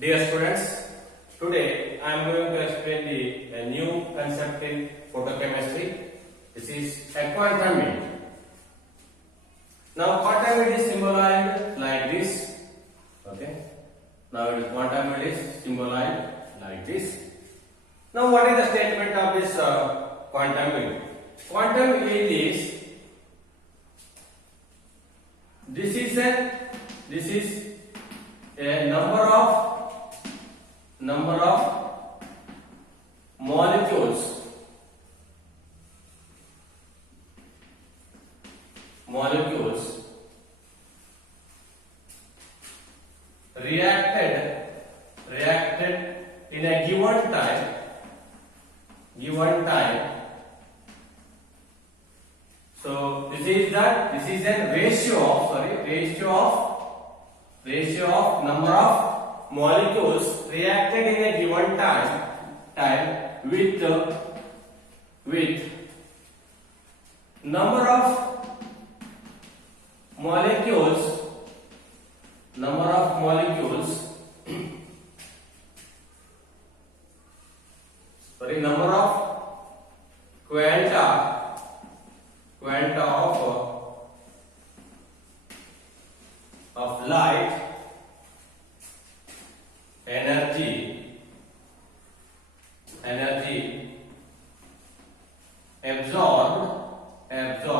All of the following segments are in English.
Dear students, today I am going to explain a new concept in photochemistry. This is a quantum field. Now quantum field is symbolized like this. Okay. Now quantum field is symbolized like this. Now what is the statement of this quantum field? Quantum field is this is a number of molecules reacted in a given time. So this is a ratio of number of molecules reacted in a given time with number of molecules number of quanta of light energy absorbed at the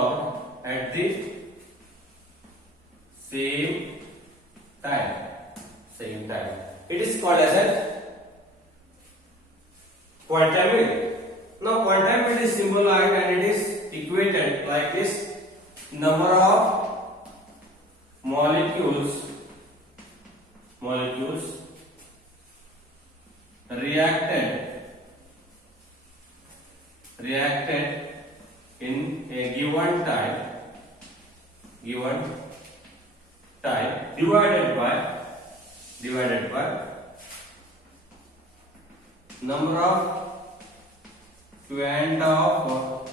same time. It is called as a quantum field. Now quantum field is symbolized and it is equated like this: number of molecules reacted in a given time divided by number of quanta of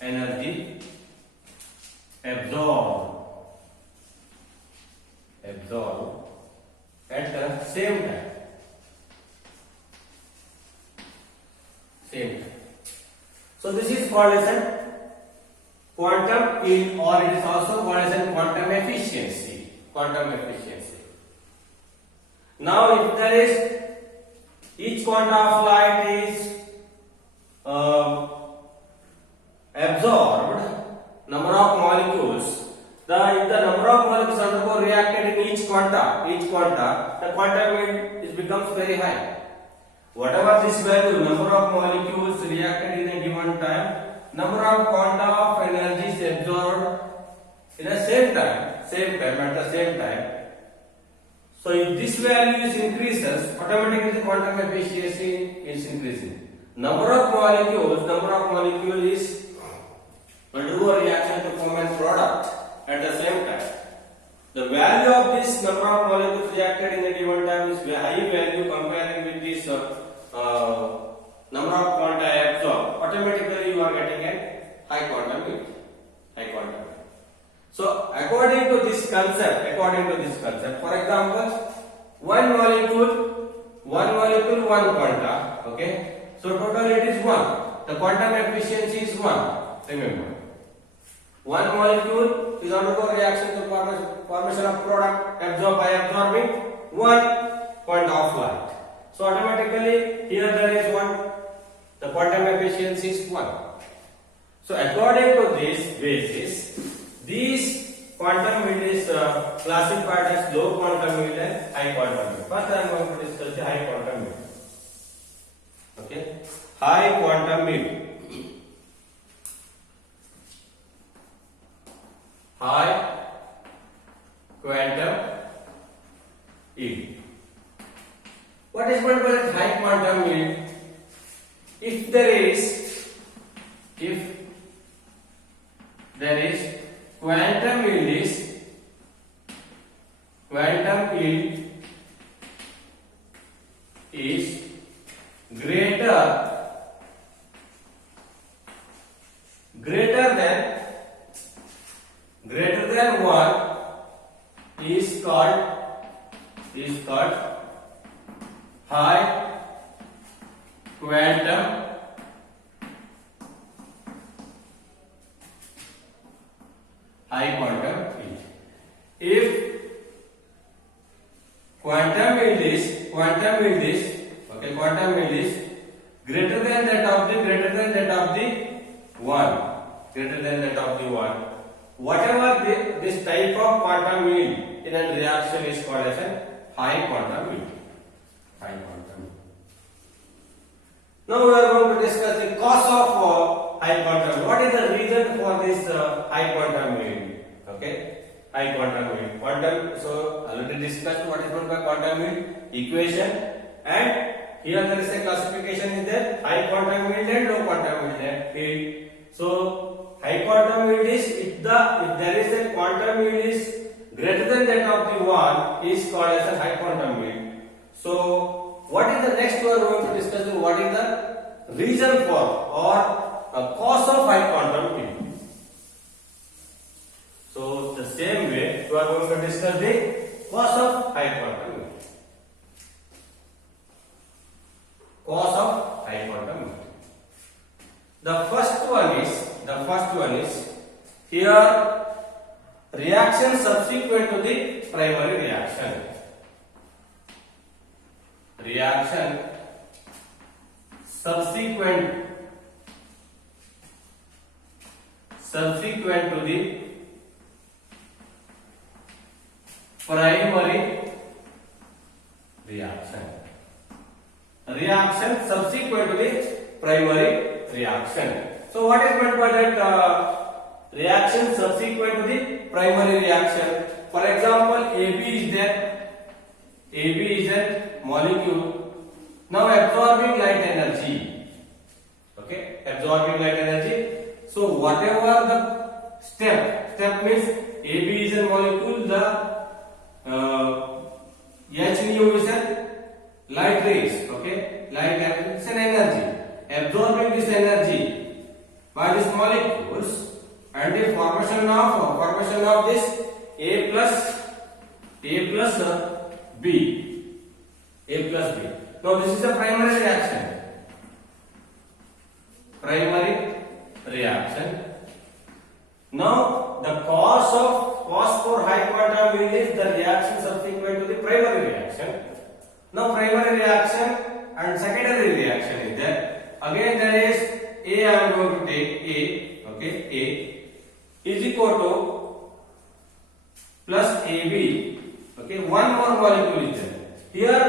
energy absorbed at the same time. So this is called as a quantum field, or it is also called as a quantum efficiency. Now if there is each quanta of light is absorbed, number of molecules, if the number of molecules undergo reacted in each quanta, the quantum field becomes very high. Whatever this value, number of molecules reacted in a given time, number of quanta of energy is absorbed in the same time. So if this value increases, automatically the quantum efficiency is increasing. Number of molecule is undergo reaction to form a product at the same time. The value of this number of molecules reacted in a given time is a high value comparing with this number of quanta absorbed. Automatically you are getting a high quantum field. So according to this concept, for example, one molecule, one quanta. Okay. So total it is 1. The quantum efficiency is 1. Remember, one molecule is undergo reaction to formation of product absorbed by absorbing 1 quanta of light. So automatically here there is 1. The quantum efficiency is 1. So according to this basis, these quantum field is classified as low quantum field and high quantum field. First I am going to discuss the high quantum field. Okay, high quantum field. High quantum field. What is meant by high quantum field? If there is quantum field is greater than 1 is called high quantum field. If quantum field is greater than that of the one, whatever this type of quantum field in a reaction is called as a high quantum field. Now we are going to discuss the cause of high quantum. What is the reason for this high quantum field? Okay, high quantum field. So already discussed what is meant by quantum field equation, and here there is a classification is there: high quantum field and low quantum field. So high quantum field is if there is a quantum field is greater than that of the one is called as a high quantum field. So what is the next we are going to discuss? What is the reason for or cause of high quantum field? So the same way we are going to discuss the cause of high quantum field. Cause of high quantum field. The first one is here reaction subsequent to the primary reaction. Reaction subsequent to the primary reaction. Reaction subsequent to the primary reaction. So what is meant by that reaction subsequent to the primary reaction? For example, AB is there. AB is a molecule now absorbing light energy. Okay, absorbing light energy. So whatever the step means AB is a molecule, the H nu is a light rays. Okay, light is an energy. Absorbing this energy by these molecules and the formation of this A plus B. Now this is a primary reaction. Now the cause for high quantum field is the reaction subsequent to the primary reaction. Now primary reaction and secondary reaction is there. Again there is A, I am going to take A. Okay, A is equal to plus AB. Okay, one more molecule is there. Here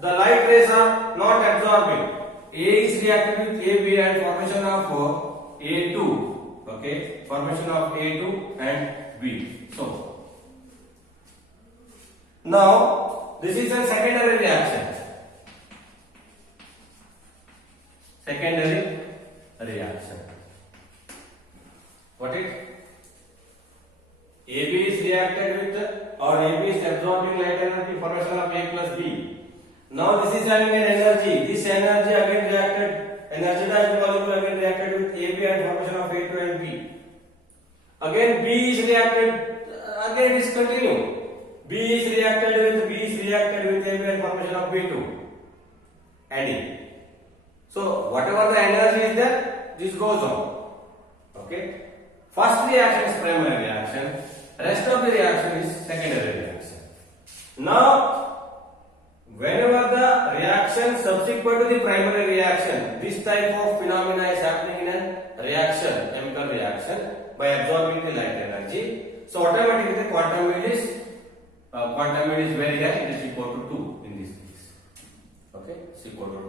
the light rays are not absorbing. A is reacted with AB and formation of A2. Okay, formation of A2 and B. So now this is a secondary reaction. What is AB is reacted with or AB is absorbing light energy, formation of A plus B. Now this is having an energy. This energy again reacted, energized molecule again reacted with AB and formation of A2 and B. Again B is reacted, again it is continue. B is reacted with AB and formation of B2. Adding. So whatever the energy is there, this goes on. Okay. First reaction is primary reaction. Rest of the reaction is secondary reaction. Now, whenever the reaction subsequent to the primary reaction, this type of phenomena is happening in a reaction, chemical reaction, by absorbing the light energy. So automatically the quantum field is very high. It is equal to 2 in this case. Okay, it's equal to 2.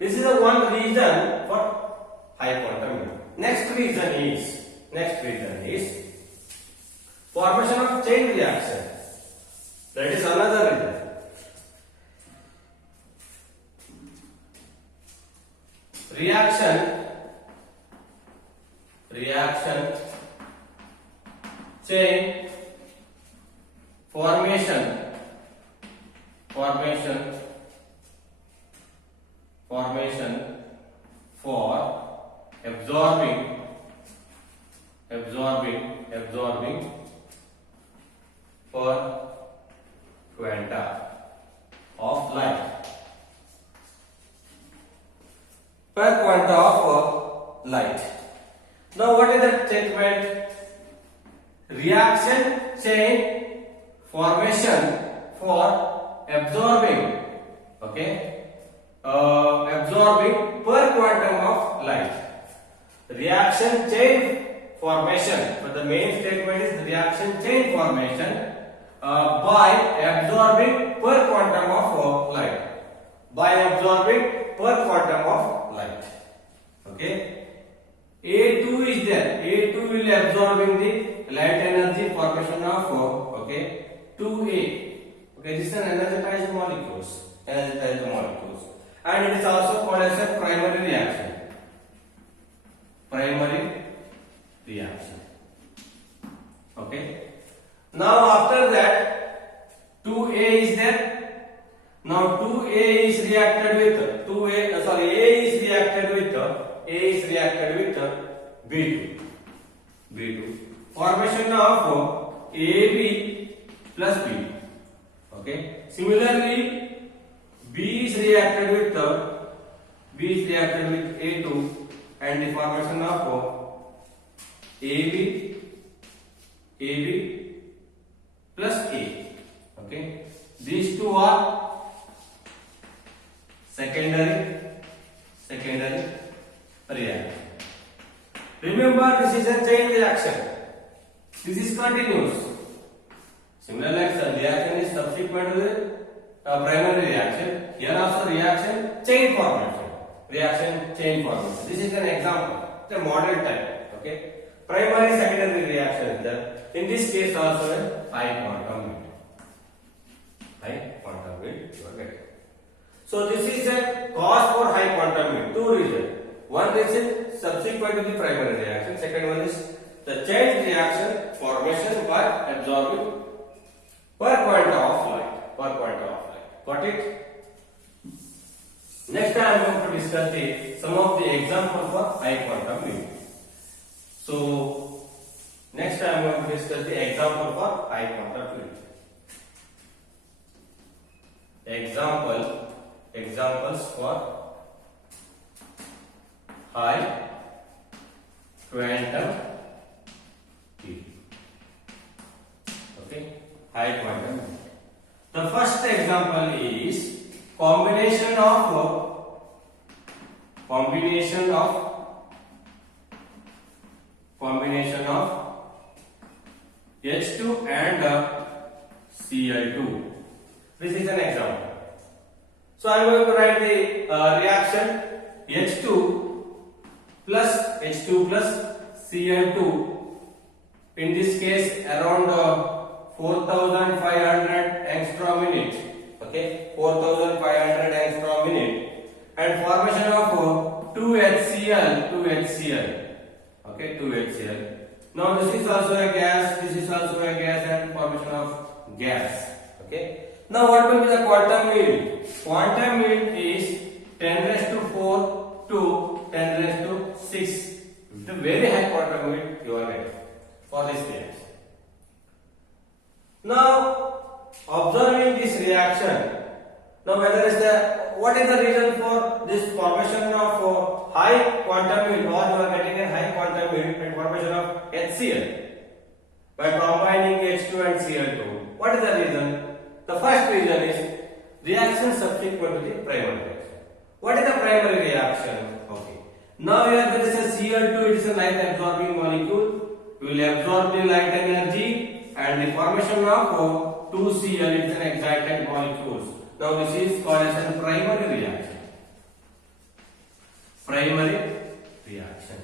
This is the one reason for high quantum field. Next reason is formation of chain reaction. That is another reason. Reaction chain formation for absorbing for quanta of light. Per quanta of light. Now what is that statement? reaction chain formation for absorbing, okay, absorbing per quantum of light. Reaction chain formation, but the main statement is reaction chain formation by absorbing per quantum of light. By absorbing per quantum of light. Okay. A2 is there. A2 will absorbing the light energy formation of okay 2A. Okay, this is an energized molecules. Energized molecules. And it is also called as a primary reaction. Primary reaction. Okay. Now after that 2A is there. Now 2A is reacted with A is reacted with B2. B2. Formation of AB plus B. Okay. Similarly, B is reacted with A2 and the formation of AB plus A. Okay. These two are secondary reaction. Remember, this is a chain reaction. This is continuous. Similar like the reaction is subsequent to the primary reaction. Here also reaction chain formation. Reaction chain formation. This is an example. It's a model type. Okay. Primary secondary reaction is there. In this case also a high quantum weight. High quantum weight you are getting. So this is a cause for high quantum weight. Two reasons. One reason subsequent to the primary reaction. Second one is the chain reaction formation by absorbing per quantum of light. Per quantum of light. Got it? Next I am going to discuss some of the examples for high quantum weight. So next I am going to discuss the example for high quantum weight. Examples for high quantum field. Okay, high quantum field. The first example is combination of H2 and Cl2. This is an example. So I am going to write the reaction H2 plus Cl2. In this case, around 4,500 angstrom minute. Okay, 4,500 angstrom minute, and formation of 2HCl. Okay, 2HCl. Now this is also a gas. This is also a gas, and formation of gas. Okay. Now what will be the quantum yield? Quantum yield is 10 raised to 4 to 10 raised to 6. It's a very high quantum yield you are getting for this gas. Now observing this reaction. Now what is the reason for this formation of high quantum yield, or you are getting a high quantum yield and formation of HCl by combining H2 and Cl2? What is the reason? The first reason is reaction subsequent to the primary reaction. What is the primary reaction? Okay. Now here there is a Cl2, it is a light absorbing molecule. We will absorb the light energy, and the formation of 2Cl is an excited molecules. Now this is called as a primary reaction. Primary reaction.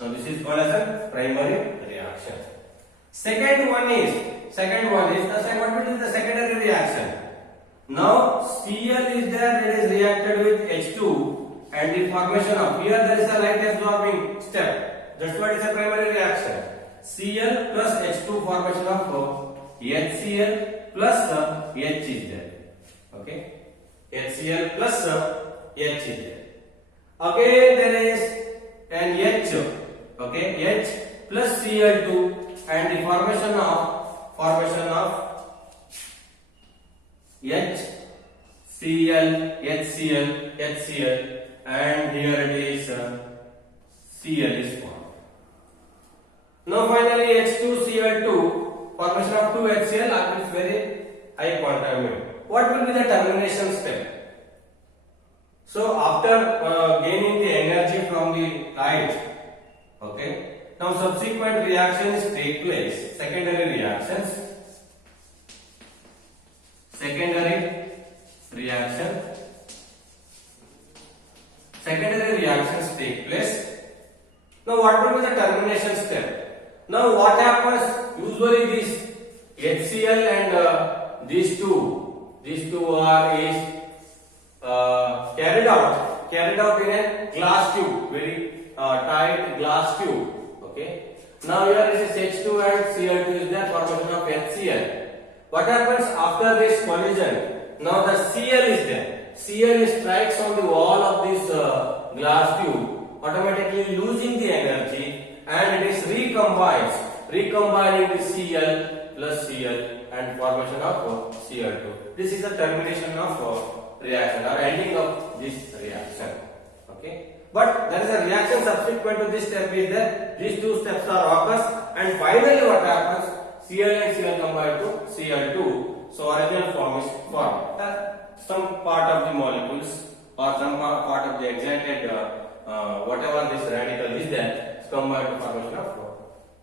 Now this is called as a primary reaction. Second one is what will be the secondary reaction? Now Cl is there, it is reacted with H2, and the formation of, here there is a light absorbing step. That's what is a primary reaction. Cl plus H2 formation of HCl plus H is there. Okay, HCl plus H is there. Again there is an H. Okay, H plus Cl2, and the formation of HCl, and here it is Cl is formed. Now finally formation of 2 HCl happens very high quantum unit. What will be the termination step? So after gaining the energy from the light, okay, now subsequent reactions take place. Secondary reactions take place. Now what will be the termination step? Now what happens? Usually this HCl and these two are carried out in a glass tube, very tight glass tube. Okay. Now here is H2 and Cl2 is the formation of HCl. What happens after this collision? Now the Cl is there. Cl strikes on the wall of this glass tube, automatically losing the energy, and it is recombining the Cl plus Cl and formation of Cl2. This is the termination of reaction or ending of this reaction. Okay. But there is a reaction subsequent to this step is there. These two steps are occurs, and finally what happens? Cl and Cl combine to Cl2. So original form is formed. Some part of the molecules or some part of the excited whatever this radical is there is combined to formation of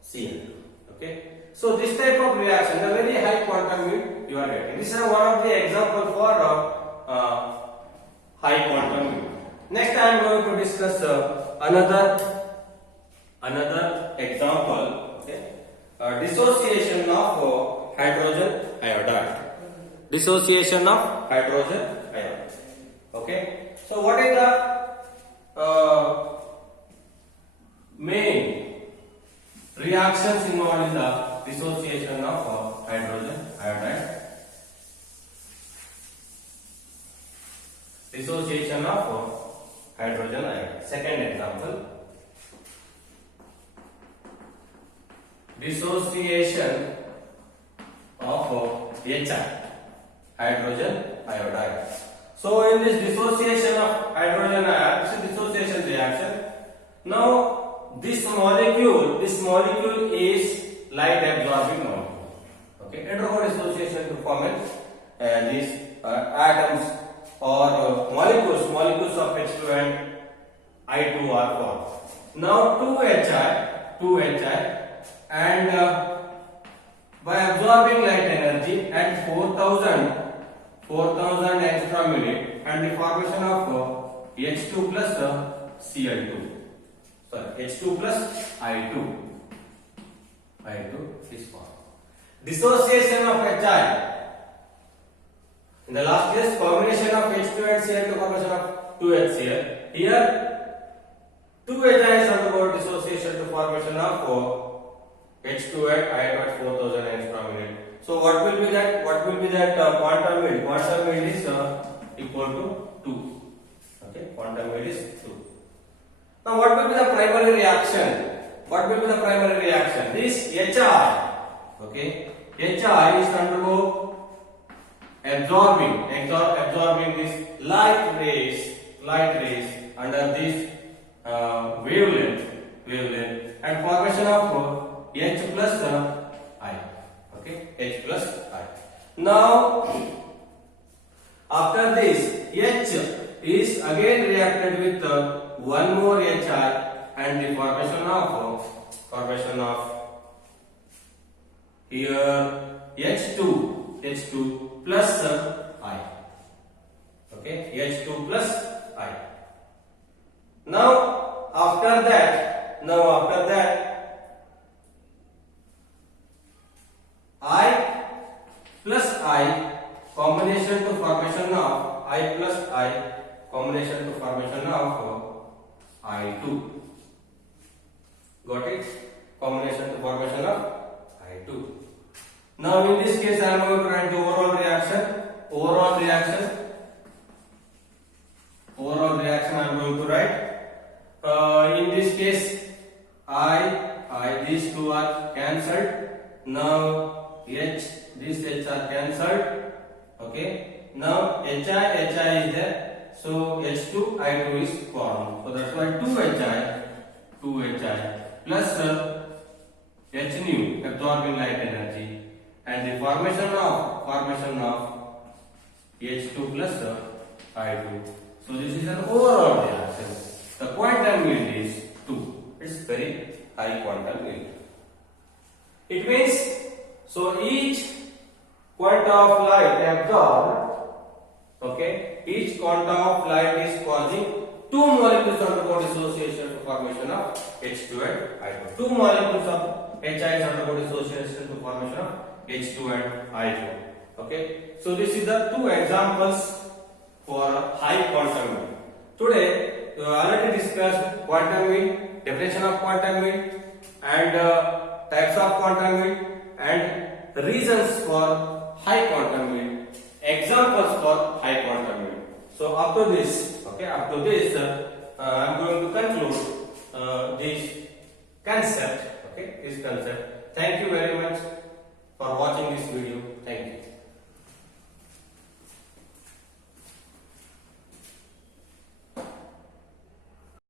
Cl2. Okay. So this type of reaction, the very high quantum unit you are getting. This is one of the example for high quantum unit. Next, I am going to discuss another example. Okay. Dissociation of hydrogen iodide. Dissociation of hydrogen iodide. Okay. So what is the main reactions involved in the dissociation of hydrogen iodide? Dissociation of hydrogen iodide. Second example. Dissociation of HI, hydrogen iodide. So in this dissociation of hydrogen iodide, this is dissociation reaction. Now this molecule is light absorbing molecule. Okay, undergo dissociation to form these atoms or molecules of H2 and I2 are formed. Now 2HI and by absorbing light energy at 4000 angstrom unit and the formation of H2 plus Cl2. Sorry, H2 plus I2 is formed. Dissociation of HI. In the last case, combination of H2 and Cl2 formation of 2HCl. Here 2HI is undergo dissociation to formation of H2 at I2 at 4000 angstrom unit. So what will be that? Quantum unit? Quantum unit is equal to 2. Okay, quantum unit is 2. Now what will be the primary reaction? This HI. Okay, HI is undergo absorbing this light rays under this wavelength and formation of H plus I. Okay, H plus I. Now after this, H is again reacted with one more HI and the formation of here H2 plus I. Okay, H2 plus I. Now after that I plus I combination to formation of I plus I combination to formation of I2. Got it? Combination to formation of I2. Now in this case I am going to write the overall reaction I am going to write. In this case I these two are cancelled. Now this H are cancelled. Okay. Now HI is there. So H2 I2 is formed. So that's why 2HI plus H nu absorbing light energy and the formation of H2 plus I2. So this is an overall reaction. The quantum yield is 2. It's very high quantum yield. It means, so each quanta of light absorbed, okay, each quanta of light is causing two molecules undergo dissociation to formation of H2 and I2. Two molecules of HI undergo dissociation to formation of H2 and I2. Okay, so this is the two examples for high quantum yield. Today we already discussed quantum yield, definition of quantum yield, and types of quantum yield, and reasons for high quantum yield, examples for high quantum yield. So up to this, okay, I am going to conclude this concept. Okay, this concept. Thank you very much for watching this video.